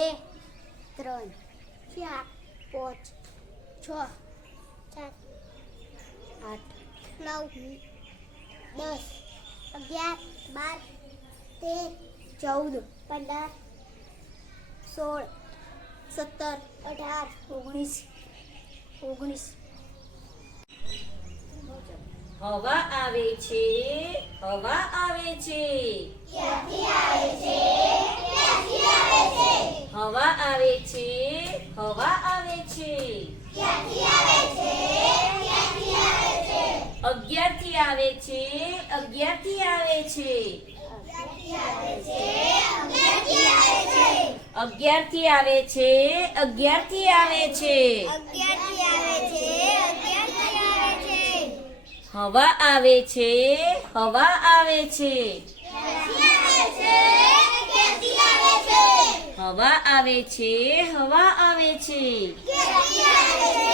3 4 5 6 7 8 9 10 11 12 13 14 15 16 17 18 19 19 હવા આવે છે, હવા આવે છે. ક્યાંથી આવે છે? ક્યાંથી આવે છે? હવા આવે છે, હવા આવે છે. ક્યાંથી આવે છે? ક્યાંથી આવે છે? 11 થી આવે છે, 11 થી આવે છે. ક્યાંથી આવે છે? ક્યાંથી આવે છે? 11 થી આવે છે, 11 થી આવે છે. 11થી આવે છે? 11થી આવે છે? હવા આવે છે, હવા આવે છે. ક્યાંથી આવે છે? ક્યાંથી આવે છે? હવા આવે છે, હવા આવે છે. ક્યાંથી આવે છે?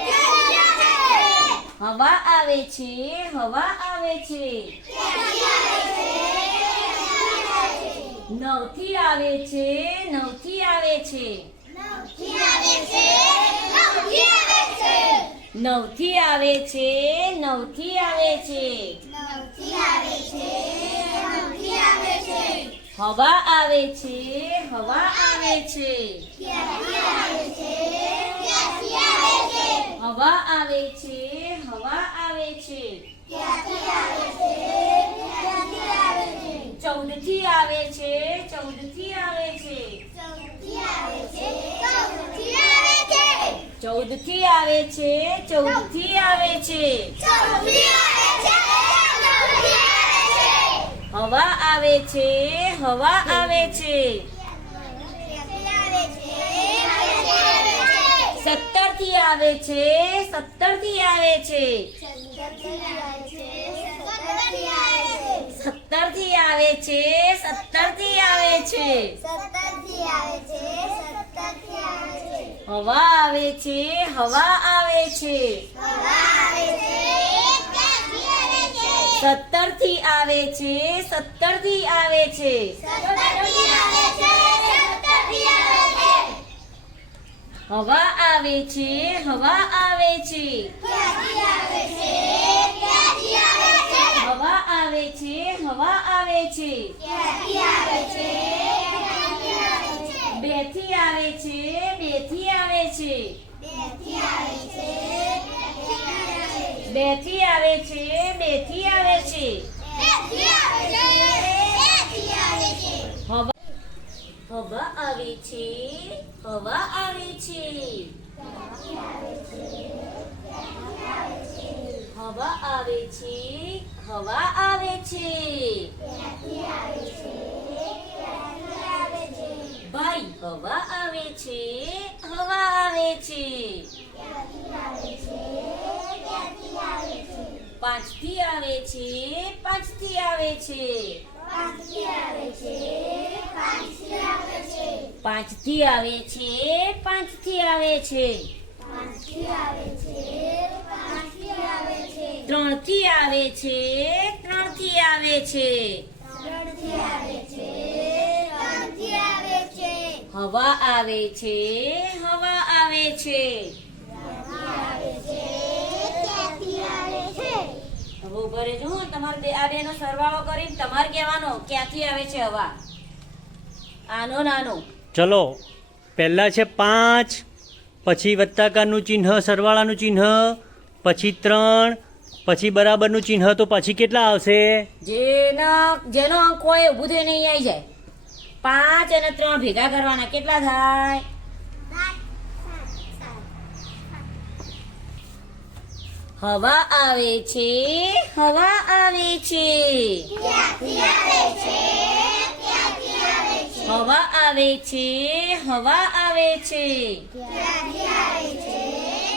ક્યાંથી આવે છે? હવા આવે છે, હવા આવે છે. ક્યાંથી આવે છે? 9 થી આવે છે, 9 થી આવે છે. નવથી આવે છે? નવથી આવે છે? 9 થી આવે છે, 9 થી આવે છે. નવથી આવે છે? નવથી આવે છે? હવા આવે છે, હવા આવે છે. ક્યાંથી આવે છે? ક્યાંથી આવે છે? હવા આવે છે, હવા આવે છે. ક્યાંથી આવે છે? ક્યાંથી આવે છે? 14 થી આવે છે, 14 થી આવે છે. ચૌદથી આવે છે? ચૌદથી આવે છે? 14 થી આવે છે, 14 થી આવે છે. ચૌદથી આવે છે? ચૌદથી આવે છે? હવા આવે છે, હવા આવે છે. ક્યાંથી આવે છે? ક્યાંથી આવે છે? 17 થી આવે છે, 17 થી આવે છે. સત્તરથી આવે છે? સત્તરથી આવે છે? 17 થી આવે છે, 17 થી આવે છે. સત્તરથી આવે છે? સત્તરથી આવે છે? હવા આવે છે, હવા આવે છે. હવા આવે છે? ક્યાંથી આવે છે? 17 થી આવે છે, 17 થી આવે છે. સત્તરથી આવે છે? સત્તરથી આવે છે? હવા આવે છે, હવા આવે છે. ક્યાંથી આવે છે? ક્યાંથી આવે છે? હવા આવે છે, હવા આવે છે. ક્યાંથી આવે છે? ક્યાંથી આવે છે? 2 થી આવે છે, 2 થી આવે છે. બેથી આવે છે? બેથી આવે છે? 2 થી આવે છે, 2 થી આવે છે. બેથી આવે છે? બેથી આવે છે? હવા આવે છે, હવા આવે છે. હવા આવે છે, હવા આવે છે. ભાઈ હવા આવે છે, હવા આવે છે. 5 થી આવે છે, 5 થી આવે છે. પાંચથી આવે છે? પાંચથી આવે છે? 5 થી આવે છે, 5 થી આવે છે. પાંચથી આવે છે? પાંચથી આવે છે? 3 થી આવે છે, 3 થી આવે છે. ત્રણથી આવે છે? ત્રણથી આવે છે? હવા આવે છે, હવા આવે છે. ક્યાંથી આવે છે? ક્યાંથી આવે છે? હવે ઉભા રહેજો હો. તમારે આ બેનો સરવાળો કરીને તમારે કહેવાનો ક્યાંથી આવે છે હવા. આનો નાનો. ચલો પહેલાં છે 5, પછી વત્તાકારનું ચિહ્ન, સરવાળાનું ચિહ્ન, પછી 3, પછી બરાબરનું ચિહ્ન, તો પછી કેટલા આવશે? જેનો અંક હોય ઊભું થઈને અહીં આવી જાય. 5 અને 3 ભેગા કરવાના કેટલા થાય? હવા આવે છે, હવા આવે છે. ક્યાંથી આવે છે? ક્યાંથી આવે છે? હવા આવે છે, હવા આવે છે. ક્યાંથી આવે છે?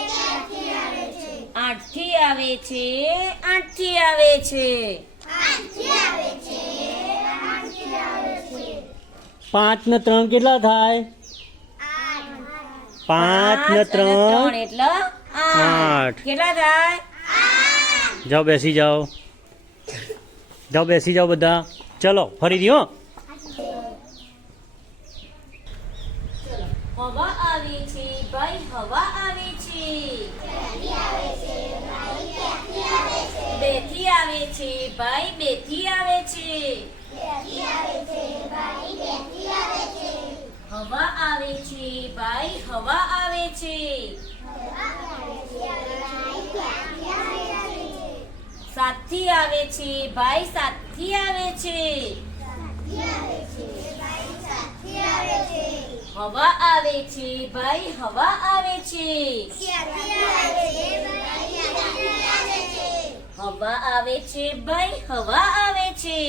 ક્યાંથી આવે છે? 8 થી આવે છે, 8 થી આવે છે. આઠથી આવે છે? આઠથી આવે છે? 5 ને 3 કેટલા થાય? 5 ને 3 એટલે 8. કેટલા થાય? જાઓ બેસી જાઓ, જાઓ બેસી જાઓ બધા. ચલો ફરીથી હો. હવા આવે છે ભાઈ હવા આવે છે. બેથી આવે છે ભાઈ બેથી આવે છે. હવા આવે છે ભાઈ હવા આવે છે. સાતથી આવે છે ભાઈ સાતથી આવે છે. હવા આવે છે ભાઈ હવા આવે છે. હવા આવે છે ભાઈ હવા આવે છે.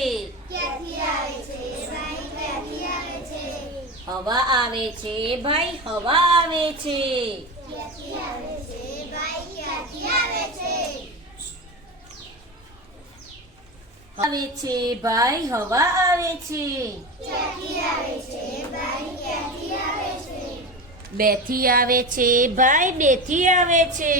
હવા આવે છે ભાઈ હવા આવે છે. આવે છે ભાઈ હવા આવે છે. બેથી આવે છે ભાઈ બેથી આવે છે.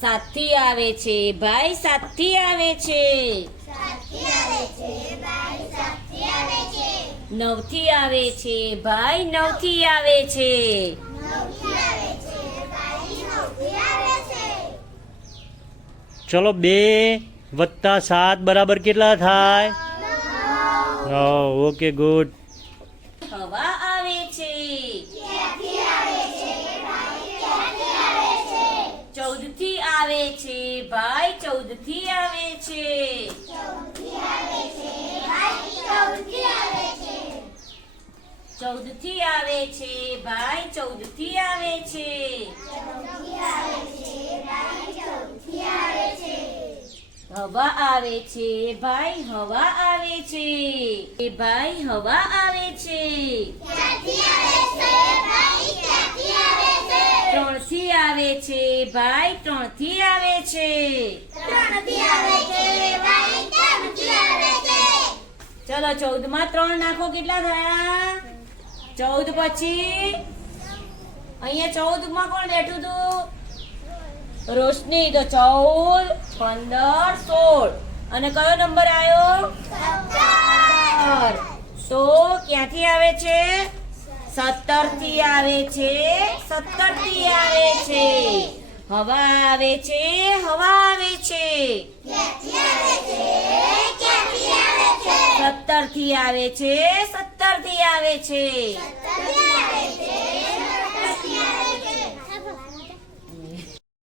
સાતથી આવે છે ભાઈ સાતથી આવે છે. નવથી આવે છે ભાઈ નવથી આવે છે. ચલો 2 + 7 બરાબર કેટલા થાય? Okay good. હવા આવે છે. 14થી આવે છે ભાઈ 14થી આવે છે. 14થી આવે છે ભાઈ 14થી આવે છે. હવા આવે છે ભાઈ હવા આવે છે. એ ભાઈ હવા આવે છે. 3થી આવે છે ભાઈ 3થી આવે છે. ચલો 14 માં 3 નાખો કેટલા થયા? 14 પછી અહીંયા 14 માં કોણ બેઠું હતું? રોશની. તો 14 15 16 અને કયો નંબર આવ્યો? 17. તો ક્યાંથી આવે છે? 17 થી આવે છે. 17 થી આવે છે. હવા આવે છે હવા આવે છે. 17 થી આવે છે. 17 થી આવે છે.